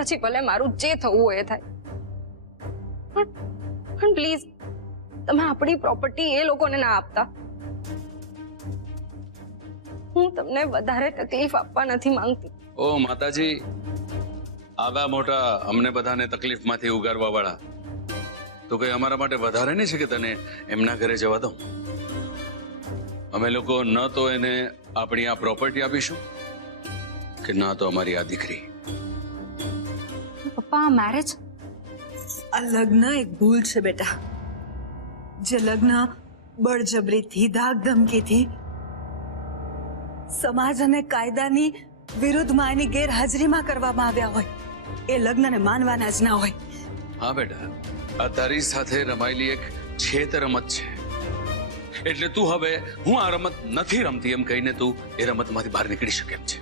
પછી ભલે મારું જે થવું હોય એ થાય, પણ પ્લીઝ તમે આપણી પ્રોપર્ટી એ લોકોને ના આપતા. હું તમને વધારે તકલીફ આપવા નથી માંગતી. ઓ માતાજી, આવા મોટા અમને બધાને તકલીફમાંથી ઉગારવા વાળા તો કઈ અમારા માટે વધારે નહીં છે કે તને એમના ઘરે જવા દઉં? અમે લોકો ન તો એને આપણી આ પ્રોપર્ટી આપીશું કે ના તો અમારી આ દીકરી. પપ્પા, આ મેરેજ, આ લગ્ન એક ભૂલ છે બેટા. જે લગ્ન બળજબરીથી, ધાકધમકીથી, સમાજ અને કાયદાની વિરુદ્ધમાં એની ગેરહાજરીમાં કરવામાં આવ્યા હોય એ લગ્નને માનવાના જ ના હોય. હા બેટા, આ તારી સાથે રમાયેલી એક છેત રમત છે. એટલે તું હવે હું આ રમત નથી રમતી એમ કહીને તું એ રમતમાંથી બહાર નીકળી શકે એમ છે.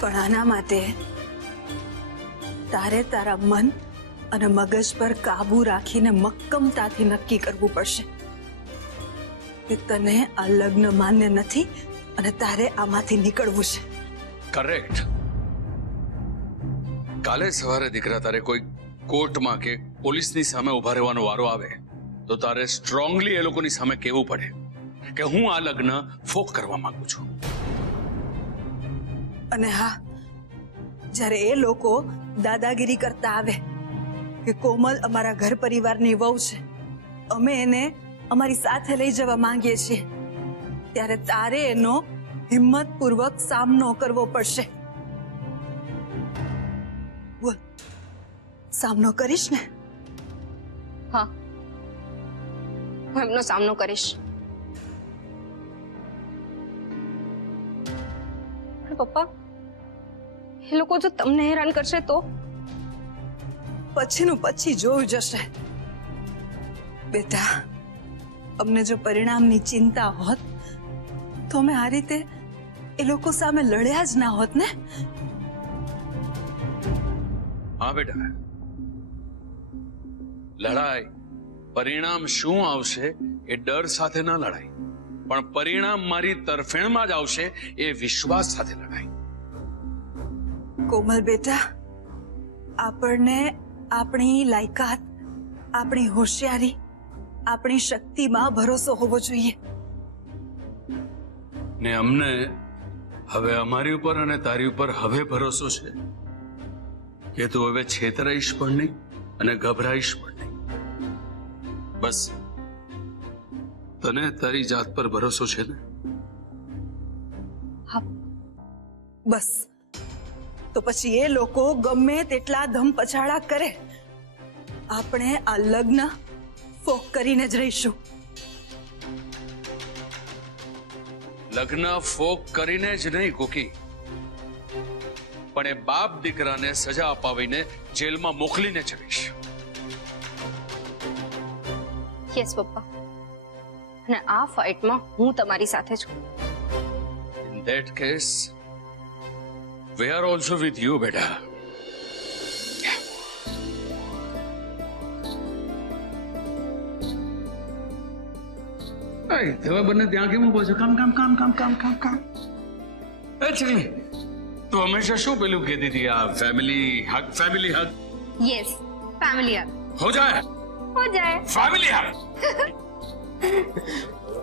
પણ આના માટે તારે તારા મન અને મગજ પર કાબુ રાખીને મક્કમતાથી નક્કી કરવું પડશે કે તને આ લગ્ન માન્ય નથી અને તારે આમાંથી નીકળવું છે. કરેક્ટ. કાલે સવારે દીકરા તારે કોઈ કોર્ટમાં કે પોલીસની સામે ઉભા રહેવાનો વારો આવે તો તારે સ્ટ્રોંગલી એ લોકોની સામે કહેવું પડે કે હું આ લગ્ન ફોક કરવા માંગુ છું. અને હા, જ્યારે એ લોકો દાદાગીરી કરતા આવે કે કોમલ અમારા ઘર પરિવારની વહુ છે, અમે એને અમારી સાથે લઈ જવા માંગીએ છીએ, ત્યારે તારે એનો હિંમતપૂર્વક સામનો કરવો પડશે. બોલ, સામનો કરીશ ને? હા, હું એમનો સામનો કરીશ. પણ પપ્પા, એ લોકો જો તમને હેરાન કરશે તો? પછીનું પછી જોયું જશે બેટા. અમને જો પરિણામની ચિંતા હોત તો અમે આ રીતે એ લોકો સામે લડ્યા જ ના હોત ને. હા બેટા, લડાઈ પરિણામ શું આવશે એ ડર સાથે ન લડાય, પણ પરિણામ મારી તરફેણમાં જ આવશે એ વિશ્વાસ સાથે લડાય. કોમલ બેટા, આપણને આપણી લાયકાત, આપણી હોશિયારી, આપણી શક્તિમાં ભરોસો હોવો જોઈએ. ને અમને હવે અમારી ઉપર અને તારી ઉપર હવે ભરોસો છે કે તું હવે છેતરાઈશ પણ નહીં અને ગભરાઈશ પણ નહીં. બસ તને તારી જાત પર ભરોસો છે ને? હા. બસ, તો પછી એ લોકો ગમે તેટલા ધમપછાડા કરે, આપણે આ લગ્ન ફોક કરીને જ રહીશું. લગ્ન ફોક કરીને જ નહીં કુકી, પણ એ બાપ દીકરાને સજા અપાવીને જેલમાં મોકલીને જ રહીશ. યસ પપ્પા, અને આ ફાઇટમાં હું તમારી સાથે છું. In that case, we are also with you, બેટા. તમે બંને ત્યાં કેમ ઉભો છો? કામ કામ કામ કામ કામ કામ કામ. એકચ્યુઅલી તો હંમેશા શું પેલું કહેતી હતી, આ ફેમિલી હગ, ફેમિલી હગ. યસ, ફેમિલી હગ હો જાય, હો જાય. Family હગ.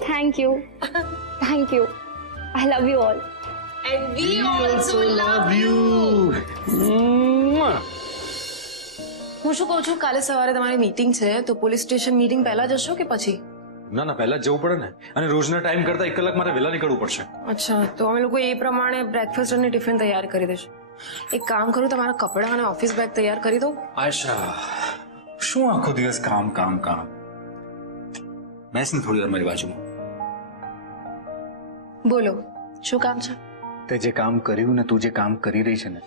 Thank you, thank you. I love you all. And we also love you. હું શું કહું છું, કાલે સવારે તમારી મીટિંગ છે તો પોલીસ સ્ટેશન મીટિંગ પહેલા જશો કે પછી? ના ના, પહેલા જ જવું પડે ને, અને રોજના ટાઈમ કરતા 1 કલાક મારે વહેલા નીકળવું પડશે. અચ્છા, તો અમે લોકો એ પ્રમાણે બ્રેકફાસ્ટ અને ટિફિન તૈયાર કરી દઈશું. એક કામ કરું, તમારા કપડાં અને ઓફિસ બેગ તૈયાર કરી દઉં. આશા, શું આખો દિવસ કામ કામ કામ? બેસ ને થોડી વાર મારી બાજુમાં. બોલો, શું કામ છે? તે જે કામ કર્યું ને, તું જે કામ કરી રહી છે ને,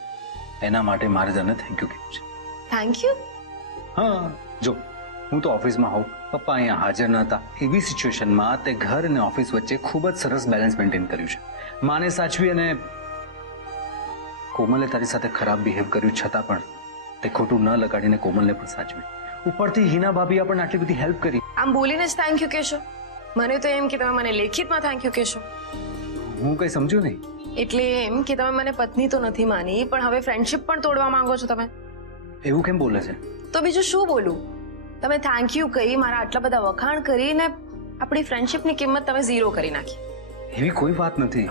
એના માટે મારે તને થેન્ક યુ કહેવું છે. Thank you? હા, જો હું તો ઓફિસમાં હોઉં, પપ્પા અહીંયા હાજર ન હતા, એવી સિચ્યુએશનમાં તે ઘર અને ઓફિસ વચ્ચે ખૂબ જ સરસ બેલેન્સ મેન્ટેન કર્યું છે. માને સાચવી અને કોમલે તારી સાથે ખરાબ બિહેવ કર્યું છતાં પણ તે ખોટું ન લગાડીને કોમલને પણ સાચવી. ઉપરથી હિના ભાભી આપણને આટલી બધી હેલ્પ કરી. આમ બોલીને જ થેન્ક યુ કહેશો? મને તો એમ કે તમે મને લેખિતમાં થેન્ક યુ કહેશો. હું કઈ સમજ્યું નહીં. એટલે એમ કે તમે મને પત્ની તો નથી માની, પણ હવે ફ્રેન્ડશિપ પણ તોડવા માંગો છો તમે? એવું કેમ બોલે છે? તો બીજું શું બોલું? તમે થેન્ક યુ કહી, મારા આટલા બધા વખાણ કરીને આપણી ફ્રેન્ડશિપની કિંમત તમે ઝીરો કરી નાખી. એવી કોઈ વાત નથી.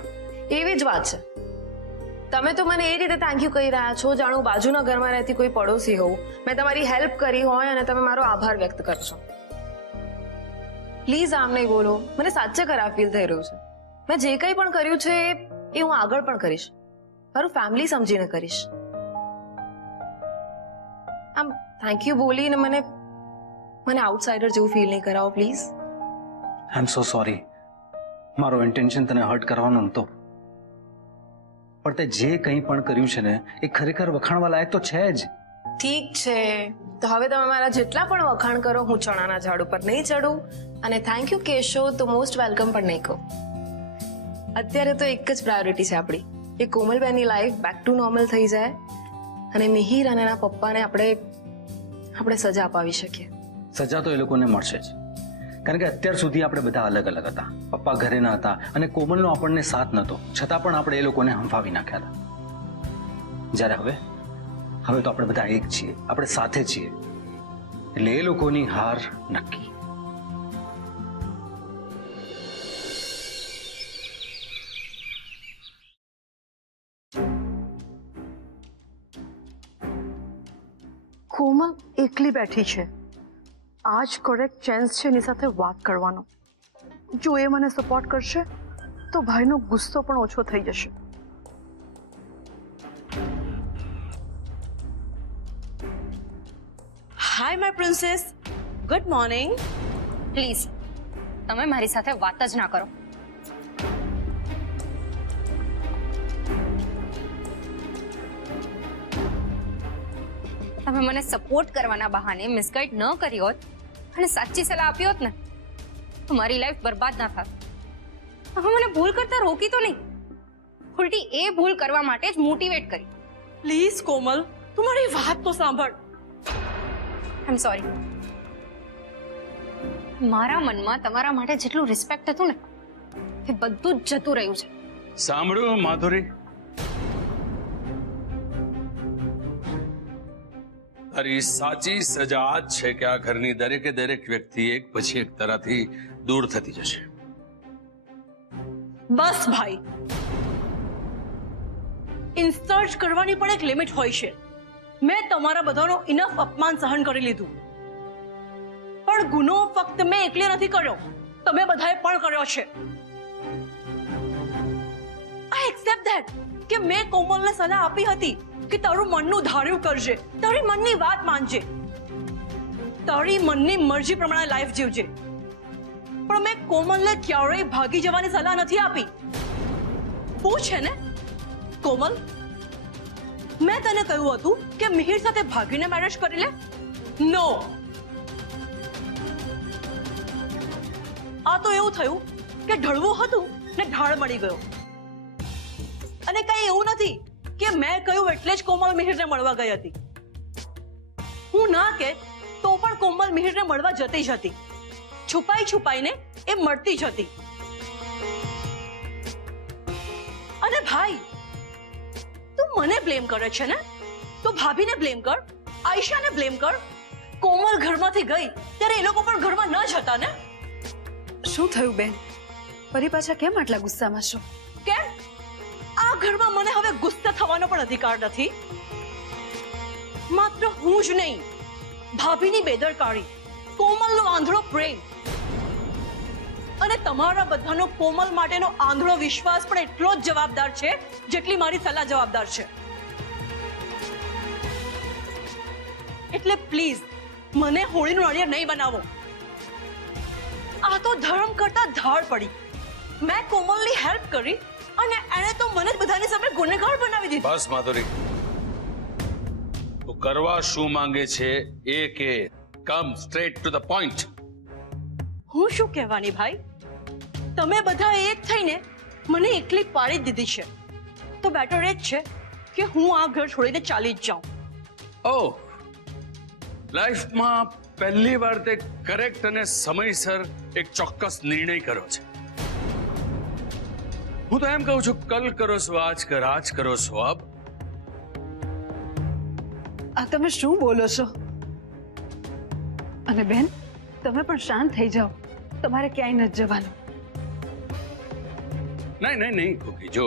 એવી જ વાત છે. તમે તો મને એ રીતે થેન્ક યુ કહી રહ્યા છો જાણો બાજુના ઘરમાં રહેતી કોઈ પડોશી હોઉં, મેં તમારી હેલ્પ કરી હોય અને તમે મારો આભાર વ્યક્ત કરશો. પ્લીઝ આમ નહીં બોલો, મને સાચે ખરાબ ફીલ થઈ રહ્યું છે. મેં જે કંઈ પણ કર્યું છે એ હું આગળ પણ કરીશ, મારું ફેમિલી સમજીને કરીશ. આમ થેન્ક યુ બોલીને મને આઉટસાઇડર જેવું ફીલ નહીં કરાવો please. I am so sorry. મારો ઇન્ટેન્શન તને હર્ટ કરવાનો નહોતો, પણ તે જે કંઈ પણ કર્યું છે ને એ ખરેખર વખાણવા લાયક તો છે જ. ઠીક છે, તો હવે તમે મારા જેટલા પણ વખાણ કરો, હું ચણાના ઝાડ ઉપર નહીં ચડું અને થેન્ક યુ કહેશો તો મોસ્ટ વેલકમ પણ નહીં કહું. અત્યારે તો એક જ પ્રાયોરિટી છે આપણી, એ કોમલબેનની લાઈફ બેક ટુ નોર્મલ થઈ જાય અને મિહિર અને એના પપ્પાને આપણે સજા અપાવી શકીએ. સજા તો એ લોકોને મળશે જ, કારણ કે અત્યાર સુધી આપણે બધા અલગ અલગ હતા. પપ્પા ઘરે ન હતા અને કોમલનો આપણને સાથ નહોતો, છતાં પણ આપણે એ લોકોને હંફાવી નાખ્યા હતા. જ્યારે હવે તો આપણે બધા એક છીએ, આપણે સાથે છીએ, એટલે એ લોકોની હાર નક્કી. કોમલ એકલી બેઠી છે, આ જ કરેક્ટ ચાન્સ છે એની સાથે વાત કરવાનો. જો એ મને સપોર્ટ કરશે તો ભાઈનો ગુસ્સો પણ ઓછો થઈ જશે. Hi my princess, good morning. Please તમે મારી સાથે વાત જ ના કરો. તમે મને સપોર્ટ કરવાના બહાને મિસગાઈડ ન કરી હોત અને સાચી સલાહ આપી હોત ને તો મારી લાઈફ બરબાદ ના થાત. હવે મને ભૂલ કરતા રોકી તો નહીં, ઉલટી એ ભૂલ કરવા માટે જ મોટિવેટ કરી. પ્લીઝ કોમલ, તું મારી વાત તો સાંભળ. આઈ એમ સોરી. મારા મનમાં તમારા માટે જેટલું રિસ્પેક્ટ હતું ને એ બધું જ જતું રહ્યું છે. સાંભળ્યું માધુરી, તારી સાચી સજા આ જ છે કે આ ઘરની દરેકે દરેક વ્યક્તિ એક પછી એક તરહથી દૂર થતી જશે. બસ ભાઈ, ઇન્સલ્ટ કરવાની પણ એક લિમિટ હોય છે. મેં તમારા બધાનો ઇનફ અપમાન સહન કરી લીધું, પણ ગુનો ફક્ત મેં એકલી નથી કર્યો, તમે બધાએ પણ કર્યો છે. આઈ એક્સેપ્ટ ધેટ કે મેં કોમલને સલાહ આપી હતી કે તારું મનનું ધાર્યું કરજે, તારી મનની વાત માનજે, તારી મનની મરજી પ્રમાણે લાઈફ જીવજે. પણ મેં કોમલને ક્યારેય ભાગી જવાની સલાહ નથી આપી. પૂછે ને કોમલ, મેં તને કહ્યું હતું કે મિહિર સાથે ભાગીને મેરેજ કરી લે? નો. આ તો એવું થયું કે ઢળવું હતું ને ઢાળ મળી ગયો. અને કઈ એવું નથી કે મેં કહ્યું એટલે જ કોમલ મિહિરને મળવા ગઈ હતી. હું ના કે તો પણ કોમલ મિહિરને મળવા જતી જ હતી, છુપાઈને એ મળતી જ હતી. અને ભાઈ, તું મને બ્લેમ કરે છે ને, તો ભાભીને બ્લેમ કર, આયશાને બ્લેમ કર. કોમલ ઘરમાંથી ગઈ ત્યારે એ લોકો પણ ઘરમાં ન જતા ને. શું થયું બેન? ફરી પાછા કેમ આટલા ગુસ્સામાં છો? કેમ? આ ઘરમાં મને હવે ગુસ્સે થવાનો પણ અધિકાર નથી. માત્ર હું જ નહીં, ભાભીની બેદરકારી, કોમલનો આંધળો પ્રેમ અને તમારા બધાનો કોમલ માટેનો આંધળો વિશ્વાસ પણ એટલો જ જવાબદાર છે જેટલી મારી સલાહ જવાબદાર છે. એટલે પ્લીઝ મને હોળીનું નાળિયેર નહીં બનાવો. આ તો ધર્મ કરતા ધાડ પડી. મેં કોમલની હેલ્પ કરી અને એણે તો મને જ બધાની સામે ગુનેગાર બનાવી દીધી. બસ માધુરી, તું કરવા શું માંગે છે એ કે. કમ સ્ટ્રેટ ટુ ધ પોઈન્ટ. હું શું કહેવાની ભાઈ, તમે બધા એક થઈને મને એકલી પાડી દીધી છે, તો બેટર એ જ છે કે હું આ ઘર છોડીને ચાલી જ જાઉં. ઓહ, લાઈફમાં પહેલી વાર તે કરેક્ટ અને સમયસર એક ચોક્કસ નિર્ણય કર્યો છે. હું તો એમ કહું છું, કલ કરો સો આજ કર, આજ કરો સો અબ. આ તમે શું બોલો છો? અને બેન, તમે પણ શાંત થઈ જાઓ. તમારે ક્યાંય નથી જવાનું. નહીં કોકી, જો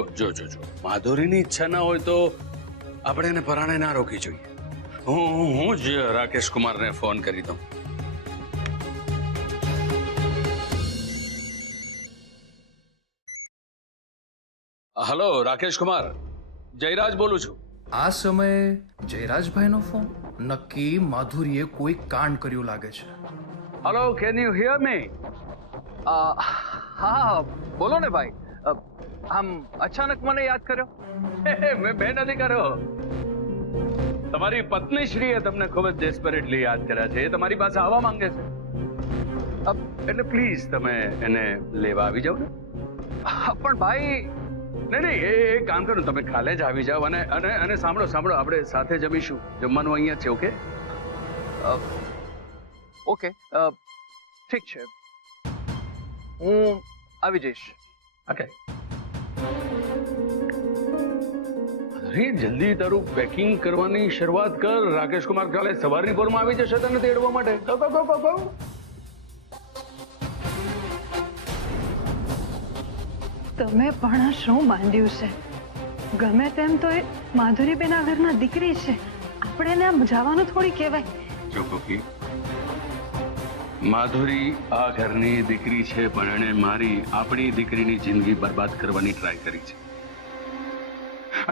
માધુરીની ઈચ્છા ના હોય તો આપણે એને પરાણે ના રોકી જોઈએ. હું જ રાકેશ કુમારને ફોન કરી દઉં. હલો, રાકેશ કુમાર, જયરાજ બોલું છું. આ સમયે જયરાજભાઈનો ફોન? નક્કી માધુરીએ કોઈ કાંડ કર્યું લાગે છે. હલો, કેન યુ હિયર મી? હા બોલો ને ભાઈ. આમ અચાનક મને યાદ કર્યો? મેં બે નથી કર્યો. તમારી પત્ની શ્રીએ તમને ખૂબ જ ડેસ્પરેટલી યાદ કર્યા છે. એ તમારી પાસે આવવા માંગે છે. એટલે પ્લીઝ તમે એને લેવા આવી જાઓ ને. પણ ભાઈ નહીં એ કામ કરો, તમે કાલે જ આવી જાઓ. અને સાંભળો, આપણે સાથે જમીશું. જમવાનું અહીંયા જ છે. ઓકે ઠીક છે, હું આવી જઈશ. ઓકે. અરે જલ્દી તારું પેકિંગ કરવાની શરૂઆત કર. રાકેશ કુમાર કાલે સવારની પોરમાં આવી જશે તને તેડવા માટે. કહો. તમે પણ આ શું માંડ્યું છે? ગમે તેમ તો એ માધુરીબેન આ ઘરના દીકરી છે. આપણે એને આમ જવાનું થોડી કહેવાય. જો કોકી, માધુરી આ ઘરની દીકરી છે, પણ એણે આપણી દીકરીની જિંદગી બરબાદ કરવાની ટ્રાય કરી છે.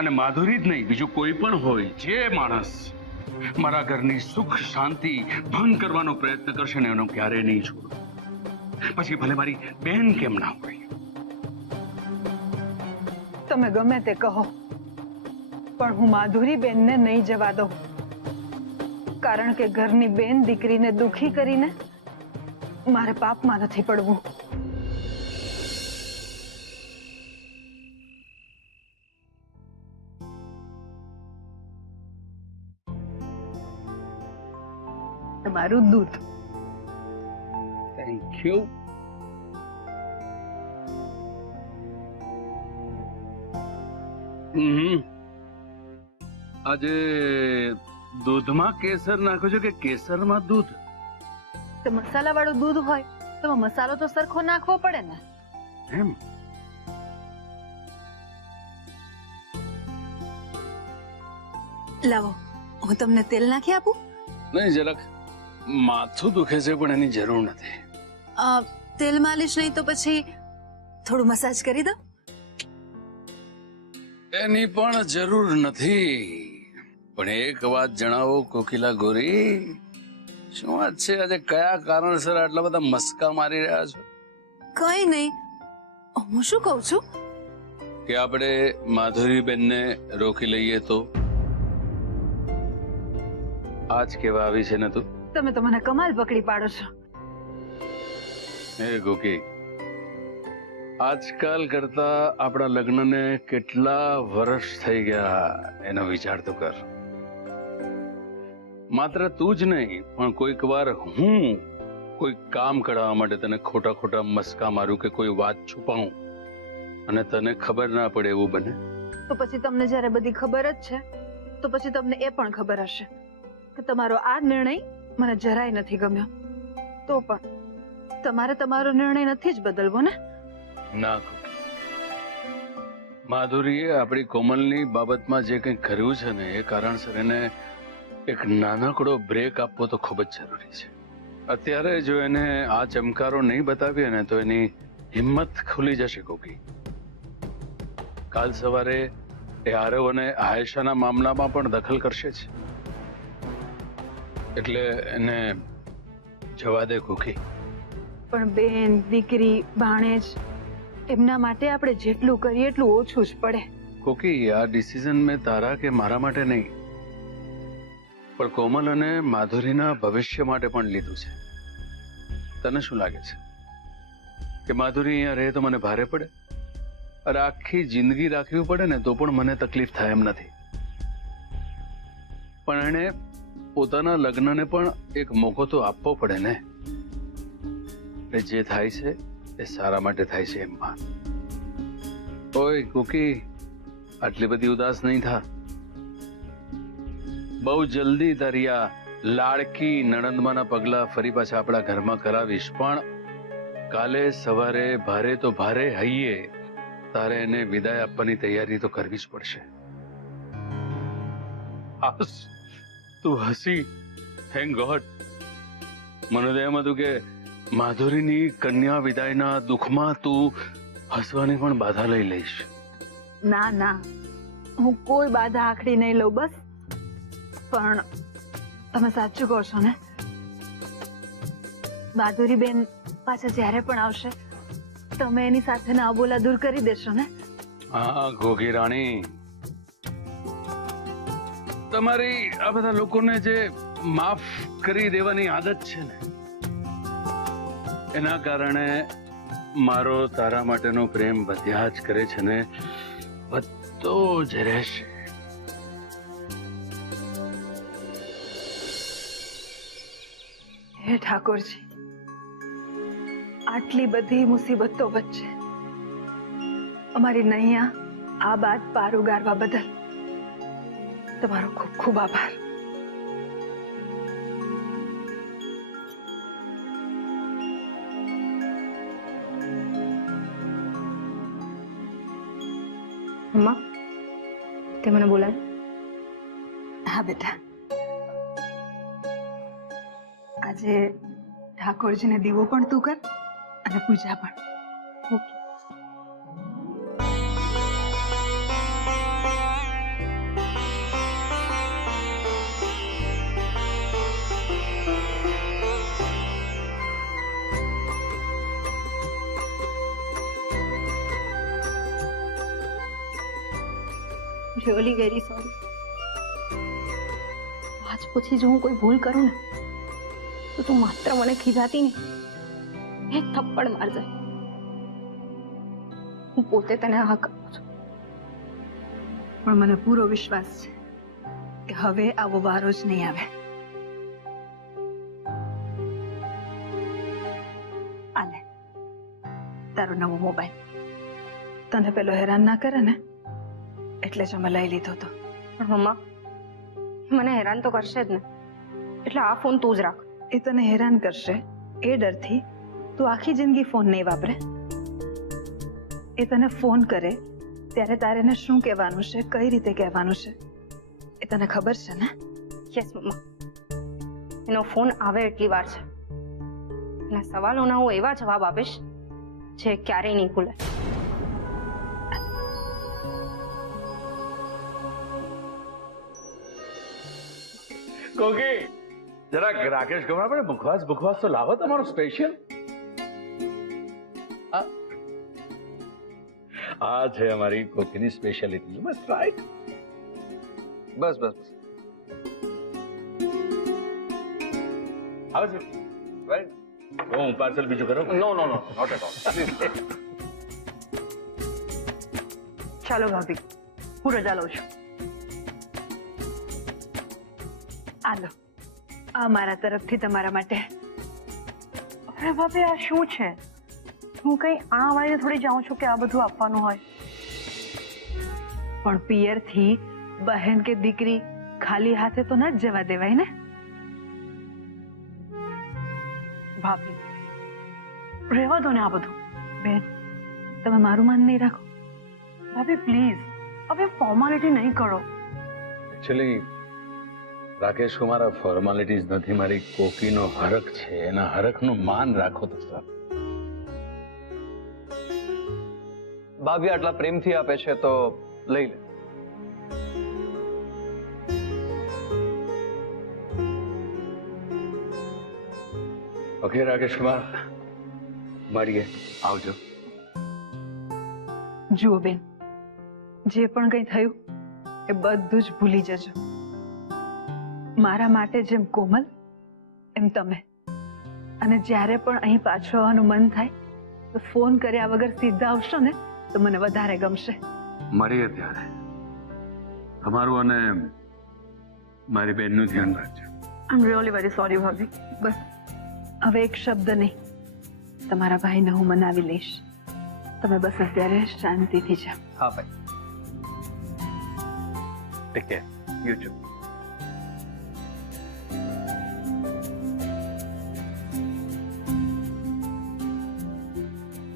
અને માધુરી જ નહીં, બીજું કોઈ પણ હોય, જે માણસ મારા ઘરની સુખ શાંતિ ભંગ કરવાનો પ્રયત્ન કરશે ને એનો ક્યારેય નહીં છોડું. પછી ભલે મારી બહેન કેમ ના હોય. તમે ગમે તે કહો, પણ હું માધુરીબેનને નહીં જવા દઉં. કારણ કે ઘરની બેન દીકરીને દુખી કરીને મારે પાપમાં નથી પડવું. તમારું દૂધ. Thank you. આજે દૂધમાં કેસર નાખો છો કે કેસરમાં દૂધ? તો મસાલા વાળું દૂધ હોય તો મસાલો તો સરખો નાખવો પડે ને. એમ? લાવો, હું તમને તેલ નાખી આપું? નહીં, જરાક માથું દુખે છે પણ એની જરૂર નથી. તેલ માલિશ નહીં તો પછી થોડું મસાજ કરી દો. એની પણ જરૂર નથી. પણ એક વાત જણાવો કોકિલા ગોરી, શું વાત છે? આજે કયા કારણસર આટલા બધા મસ્કા મારી રહ્યા છો? કઈ નહીં, હું શું કહું છું કે આપણે માધુરીબેનને રોકી લઈએ તો? આજ કેવા આવી છે ને તું? તમે તો મને કમાલ પકડી પાડો છો. હે ગોકી, આજકાલ કરતા આપણા લગ્નને કેટલા વર્ષ થઈ ગયા એનો વિચાર તો કર. માત્ર તું જ નહીં, પણ કોઈક વાર હું કોઈ કામ કરાવવા માટે તને ખોટા મસ્કા મારું કે કોઈ વાત છુપાવું અને તને ખબર ના પડે એવું બને. તો પછી તમને જ્યારે બધી ખબર જ છે તો પછી તમને એ પણ ખબર હશે કે તમારો આ નિર્ણય મને જરાય નથી ગમ્યો. તો પણ તમારે તમારો નિર્ણય નથી જ બદલવો ને. ના, માધુરીએ આપણી કોમલની બાબતમાં જે કંઈ કર્યું છે ને એ કારણસર એને એક નાનકડો બ્રેક આપવો તો ખૂબ જ જરૂરી છે. અત્યારે જો એને આ ચમકારો નહીં બતાવીએ ને તો એની હિંમત ખુલી જશે કોકી. કાલ સવારે એ આરવ અને આયેશાના મામલામાં પણ દખલ કરશે જ. એટલે એને જવા દે કોકી. પણ બેન દીકરી ભાણેજ એમના માટે આપણે જેટલું કરીએ એટલું ઓછું જ પડે. કોકી, આ ડિસિઝન મેં તારા કે મારા માટે નહીં, પણ કોમલ અને માધુરીના ભવિષ્ય માટે પણ લીધું છે. તને શું લાગે છે કે માધુરી અહીંયા રહે તો મને ભારે પડે? અરે આખી જિંદગી રાખવી પડે ને તો પણ મને તકલીફ થાય એમ નથી. પણ એણે પોતાના લગ્નને પણ એક મોકો તો આપવો પડે ને. જે થાય છે એ સારા માટે થાય છે એમ. ઓય કુકી, આટલી બધી ઉદાસ નહીં થા. બહુ જલ્દી તારી આ લાડકી નણંદમાના પગલા ફરી પાછા આપણા ઘરમાં કરાવીશ, પણ કાલે સવારે ભારે તો ભારે હૈયે તારે એને વિદાય આપવાની તૈયારી તો કરવી જ પડશે. હાસ, તું હસી. Thank God. મને તો એમ હતું કે માધુરીની કન્યા વિદાયના દુઃખમાં તું હસવાની પણ બાધા લઈ લઈશ. ના ના, હું કોઈ બાધા આખડી નહીં લઉં. બસ, પણ તમે સાચું કહો છો ને, માધુરી બેન પાછા જ્યારે પણ આવશે તમે એની સાથેના અબોલા દૂર કરી દેશો ને? હા ઘોઘી રાણી, તમારી આ બધા લોકોને જે માફ કરી દેવાની આદત છે ને, એના કારણે મારો તારા માટેનો પ્રેમ વધ્યા જ કરે છે ને વધતો જ રહેશે. હે ઠાકોરજી, આટલી બધી મુસીબતો વચ્ચે અમારી નૈયા આ બાદ પાર ઉગારવા બદલ તમારો ખૂબ ખૂબ આભાર. અમ્મા, તે મને બોલાય? હા બેટા, આજે ઠાકોરજીને દીવો પણ તું કર અને પૂજા પણ. Really very sorry. આજ પછી જો હું કોઈ ભૂલ કરું ને તો તું માત્ર મને ખીજાતી નહીં, એક થપ્પડ મારજે. હું પોતે તને આ કરું છું. પણ મને પૂરો વિશ્વાસ છે કે હવે આવો વારો જ નહીં આવે. આલે તારો નવો મોબાઈલ. તને પેલો હેરાન ના કરે ને એટલે જ અમે લઈ લીધો તો. પણ મમ્મા, મને હેરાન તો કરશે જ ને, એટલે આ ફોન તું જ રાખ. એ તને હેરાન કરશે એ ડરથી તું આખી જિંદગી ફોન નહીં વાપરે. એ તને ફોન કરે ત્યારે તારે એને શું કહેવાનું છે, કઈ રીતે કહેવાનું છે, એ તને ખબર છે ને? યસ મમ્મા, એનો ફોન આવે એટલી વાર છે. એના સવાલોના હું એવા જવાબ આપીશ જે ક્યારેય નહીં ભૂલે. કોકી, જરાક રાકેશ ગમરા પડે મુખવાસ તો લાવો તમારો સ્પેશિયલ. આ છે અમારી કોકીની સ્પેશિયાલિટી. You must try. બસ બસ બસ. આવજો. રાઈટ. હું પાર્સલ બીજું કરું? No no no, not at all. ચાલો ભાભી, હું રજા લઉં છું. આલો, આ મારા તરફથી તમારા માટે. અરે ભાભી, આ શું છે? હું કઈ આ વાળીને થોડી જાઉં છું કે આ બધું આપવાનું હોય. પણ પિયરથી બહેન કે દીકરી ખાલી હાથે તો ન જ જવા દેવાય ને. ભાભી, રહેવા દો ને આ બધું. બેન, તમે મારું માન નહીં રાખો. ભાભી પ્લીઝ, હવે ફોર્માલિટી નહીં કરો. એકચ્યુઅલી રાકેશ કુમાર, આ ફોર્માલિટીઝ નથી, મારી કોકીનો હરખ છે. એના હરખનું માન રાખો તો સર. ભાભી આટલા પ્રેમથી આપે છે તો લઈ લે. ઓકે રાકેશ કુમાર, મળીએ. આવજો. જુઓ બેન, જે પણ કંઈ થયું એ બધું જ ભૂલી જજો. મારા માટે જેમ કોમલ એમ તમે. અને જ્યારે પણ અહીં પાછો આવવાનું મન થાય તો ફોન કર્યા વગર સીધા આવશો ને તો મને વધારે ગમશે. મળીએ ત્યારે. તમારું અને મારી બેનનું ધ્યાન રાખજો. આઈ એમ રિયલી વેરી સોરી ભાભી. બસ, હવે એક શબ્દ નહીં, તમારા ભાઈને હું મનાવી લઈશ. તમે બસ અત્યારે શાંતિથી જાઓ. હા ભાઈ ટેક કેર યુ ટુ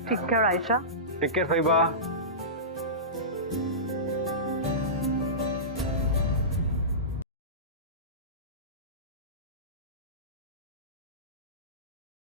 ઠીક છે આયશા. Take care ફૈબા